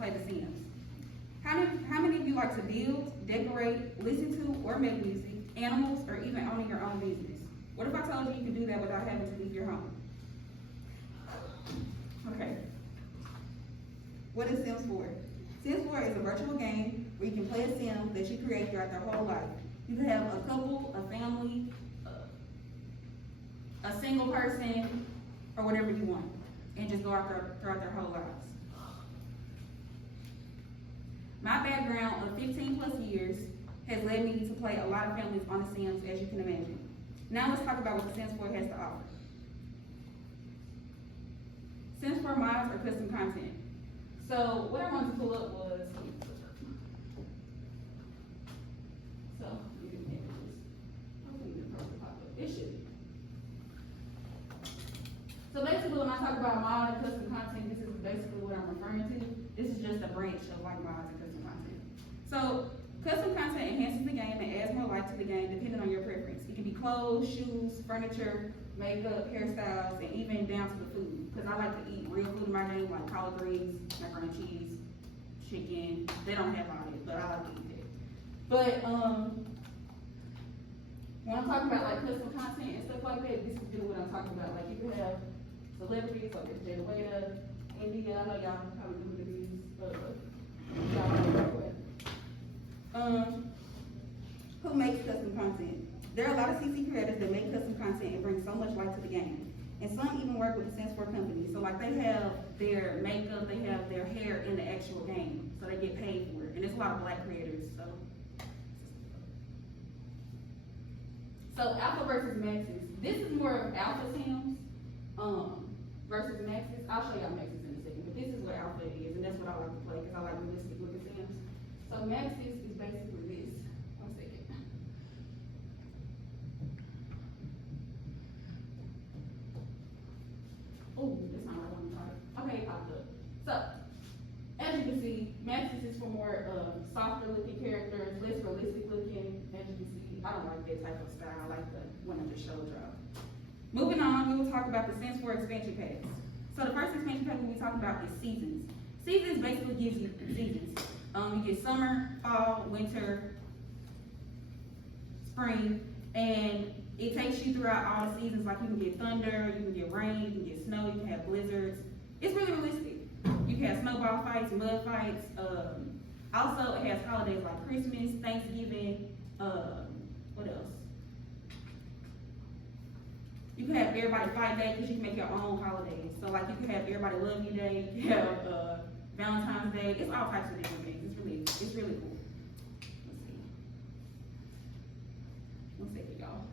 play The Sims. How many of you like to build, decorate, listen to, or make music, animals, or even owning your own business? What if I told you you could do that without having to leave your home? Okay. What is Sims 4? Sims 4 is a virtual game where you can play a sim that you create throughout their whole life. You can have a couple, a family, a single person, or whatever you want, and just go out there throughout their whole lives. My background of 15 plus years has led me to play a lot of families on The Sims, as you can imagine. Now let's talk about what The Sims 4 has to offer. Sims 4 mods or custom content. So what I wanted to pull up was, it should be. So basically when I talk about mod and custom content, this is basically what I'm referring to. This is just a branch of like mods and custom content. So custom content enhances the game and adds more life to the game depending on your preference. It can be clothes, shoes, furniture, makeup, hairstyles, and even down to the food. Because I like to eat real food in my game, like collard greens, macaroni and cheese, chicken. They don't have all it, but I like to eat it. But when I'm talking about like custom content and stuff like that, this is really what I'm talking about. Like you can have celebrities like it's Jada Waiter, India. I know y'all probably do these. Who makes custom content? There are a lot of CC creators that make custom content and bring so much life to the game. And some even work with the Sims 4 company. So like they have their makeup, they have their hair in the actual game. So they get paid for it. And there's a lot of black creators, so. So Alpha versus Maxis. This is more of Alpha Sims versus Maxis. I'll show y'all Maxis in a second, but this is what Alpha is, and that's what I like to play because I like realistic looking Sims. So Maxis is basically this. One second. Oh, that's not what I want to try. Okay, it popped up. So, as you can see, Maxis is for more softer looking characters, less realistic looking. As you can see, I don't like that type of style. I like the one that just show drop. Moving on, we will talk about the Sims 4 expansion packs. So the first expansion pack we'll be talking about is seasons. Seasons basically gives you seasons. You get summer, fall, winter, spring, and it takes you throughout all the seasons. Like you can get thunder, you can get rain, you can get snow, you can have blizzards. It's really realistic. You can have snowball fights, mud fights. Also, it has holidays like Christmas, Thanksgiving. What else? You can have everybody fight day because you can make your own holidays. So like you can have everybody love you day, you can have Valentine's Day. It's all types of different things. It's really cool. Let's see. One second, y'all.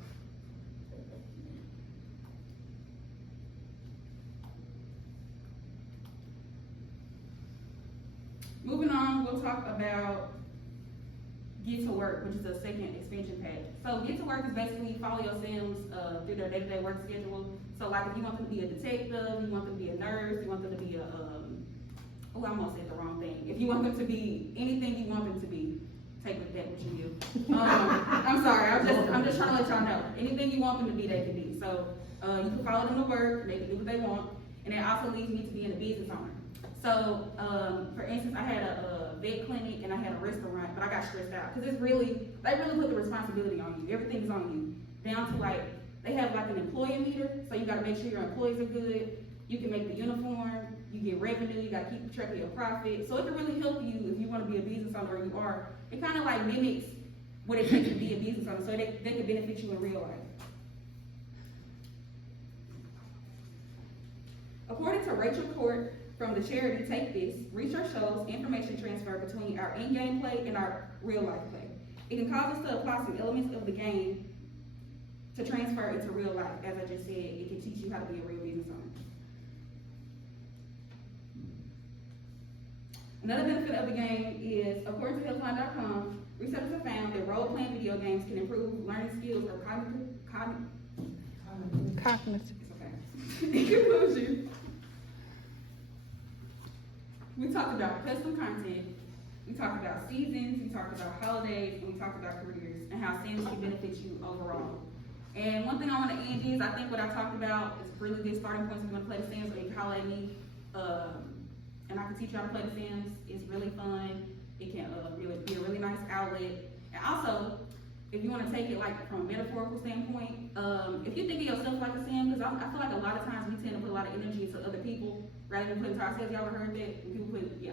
Moving on, we'll talk about Get to Work, which is the second expansion pack. So Get to Work is basically you follow your Sims through their day-to-day work schedule. So like if you want them to be a detective, you want them to be a nurse, you want them to be a, oh, I almost said the wrong thing. If you want them to be anything you want them to be, take with that what you do. I'm sorry, I'm just trying to let y'all know. Anything you want them to be, they can be. So you can follow them to work, they can do what they want. And that also leads me to being a business owner. So, for instance, I had a vet clinic and I had a restaurant, but I got stressed out because they really put the responsibility on you. Everything is on you. Down to like, they have like an employee meter, so you gotta make sure your employees are good. You can make the uniform, you get revenue, you gotta keep track of your profit. So it can really help you if you wanna be a business owner or you are. It kinda like mimics what it takes to be a business owner, so they can benefit you in real life. According to Rachel Court, from the charity Take This, research shows information transfer between our in-game play and our real-life play. It can cause us to apply some elements of the game to transfer into real life. As I just said, it can teach you how to be a real business owner. Another benefit of the game is, according to Healthline.com, researchers have found that role-playing video games can improve learning skills or cognitive. It's okay. In conclusion, we talked about custom content, we talked about seasons, we talked about holidays, and we talked about careers and how Sims can benefit you overall. And one thing I want to end is, I think what I talked about is really good starting points if you want to play The Sims, or you can holler at me. and I can teach y'all to play The Sims. It's really fun. It can really be a really nice outlet. And also, if you want to take it like from a metaphorical standpoint, if you think of yourself like a sim, because I feel like a lot of times we tend to put a lot of energy into other people rather than put into ourselves. Y'all ever heard that? When people put, yeah.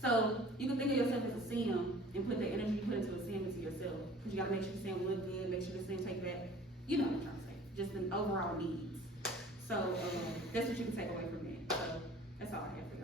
So you can think of yourself as a sim and put the energy you put into a sim into yourself. Because you got to make sure the sim look good, make sure the sim take that. You know what I'm trying to say. Just the overall needs. So that's what you can take away from it. So that's all I have for you.